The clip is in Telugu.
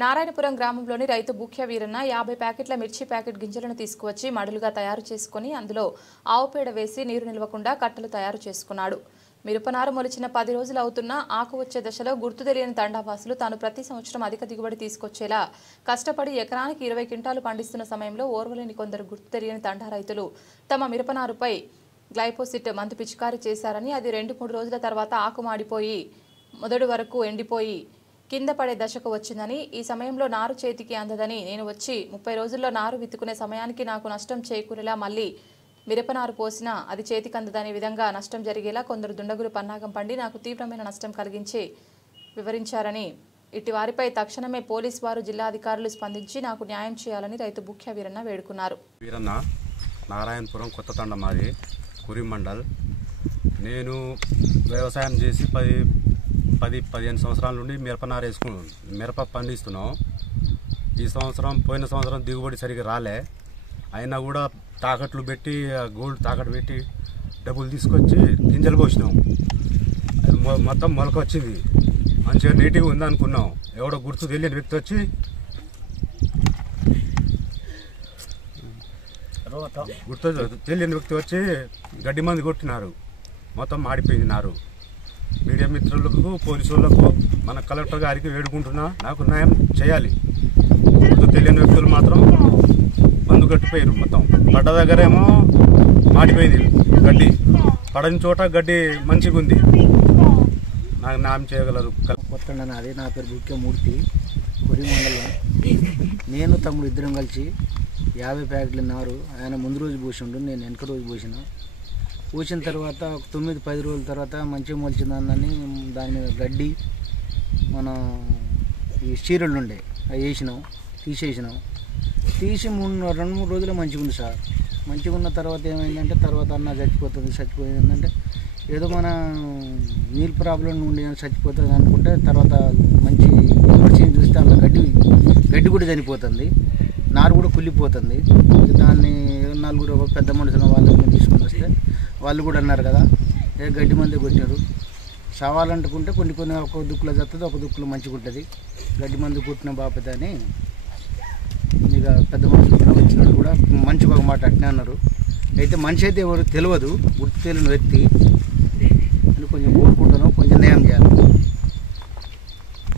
నారాయణపురం గ్రామంలోని రైతు బుఖ్య వీరన్న 50 ప్యాకెట్ల మిర్చి ప్యాకెట్ గింజలను తీసుకువచ్చి మడులుగా తయారు చేసుకుని అందులో ఆవు పేడ వేసి నీరు నిలవకుండా కట్టలు తయారు చేసుకున్నాడు. మిరపనారు మొలిచిన 10 రోజులు అవుతున్నా ఆకు వచ్చే దశలో గుర్తు తెలియని తండావాసులు తాను ప్రతి సంవత్సరం అధిక దిగుబడి తీసుకొచ్చేలా కష్టపడి ఎకరానికి 20 క్వింటాలు పండిస్తున్న సమయంలో ఓర్వలేని కొందరు గుర్తు తెలియని తండా రైతులు తమ మిరపనారుపై గ్లైపోసిట్ మందు పిచికారీ చేశారని, అది 2-3 రోజుల తర్వాత ఆకు మాడిపోయి మొదటి వరకు ఎండిపోయి కింద పడే దశకు వచ్చిందని, ఈ సమయంలో నారు చేతికి అందదని, నేను వచ్చి 30 రోజుల్లో నారు విత్తుకునే సమయానికి నాకు నష్టం చేకూరేలా మళ్ళీ మిరపనారు పోసినా అది చేతికి అందదనే విధంగా నష్టం జరిగేలా కొందరు దుండగులు పన్నాగం పండి నాకు తీవ్రమైన నష్టం కలిగించి వివరించారని, ఇట్టి వారిపై తక్షణమే పోలీసు వారు జిల్లా అధికారులు స్పందించి నాకు న్యాయం చేయాలని రైతు బుఖ్య వీరన్న వేడుకున్నారు. వీరన్న నారాయణపురం కొత్త తండ మాది కురి మండల్. నేను వ్యవసాయం చేసి 10-15 సంవత్సరాల నుండి మిరపనారు వేసుకున్నాను. మిరప పండిస్తున్నాం. ఈ సంవత్సరం పోయిన సంవత్సరం దిగుబడి సరిగ్గా రాలే, అయినా కూడా తాకట్లు పెట్టి గోల్డ్ తాకట్టు పెట్టి డబ్బులు తీసుకొచ్చి గింజలు పోసినాం. మొత్తం మొలకొచ్చింది, మంచిగా నీట్గా ఉంది అనుకున్నాం. ఎవడో గుర్తు తెలియని వ్యక్తి వచ్చి గడ్డి మంది కొట్టినారు. మొత్తం మాడిపోయింది నారు. మీడియా మిత్రులకు, పోలీసు వాళ్ళకు, మన కలెక్టర్ గారికి వేడుకుంటున్నా నాకు న్యాయం చేయాలి. గుర్తు తెలియని వ్యక్తులు మాత్రం మందు కట్టిపోయారు. మొత్తం పడ్డ దగ్గరేమో మాడిపోయింది గడ్డి, పడని చోట గడ్డి మంచిగా ఉంది. నాకు న్యాయం చేయగలరు. కొత్త అదే నా పేరు బుఖ్యమూర్తి, కురి మండలం. నేను తమ్ముడు ఇద్దరం కలిసి 50 ప్యాకెట్ల నారు ఆయన ముందు రోజు పోసిండు, నేను వెనక రోజు పోసిన తర్వాత 9-10 రోజుల తర్వాత మంచిగా మొలిచిందని దాని మీద గడ్డి మన ఈ చీరలు ఉండే అవి వేసినాం, తీసేసినాం. తీసి 2-3 రోజులు మంచిగా ఉంది సార్. మంచిగా ఉన్న తర్వాత ఏమైందంటే తర్వాత అన్న చచ్చిపోయిందంటే ఏదో మన నీళ్ళు ప్రాబ్లం ఉండి చచ్చిపోతుంది అనుకుంటే తర్వాత మంచి మెడిసిన్ చూస్తే అందులో గడ్డి కూడా చనిపోతుంది, నారు కూడా కుళ్ళిపోతుంది. దాన్ని 4 పెద్ద మనుషుల వాళ్ళని తీసుకుని వస్తే వాళ్ళు కూడా అన్నారు కదా, గడ్డి మంది కొట్టినారు. సవాలంటుకుంటే కొన్ని ఒక దుక్కులో చస్తుంది, ఒక దుక్కులో మంచిగా ఉంటుంది. గడ్డి మంది కొట్టిన బాపత అని ఇక పెద్ద మనుషులు కూడా వచ్చినట్టు కూడా మంచిగా ఒక మాట అట్నే అన్నారు. అయితే మనిషి అయితే ఎవరు తెలియదు, గుర్తు తెలియని వ్యక్తి అని కొంచెం కోరుకుంటున్నాం, కొంచెం న్యాయం చేయాలి.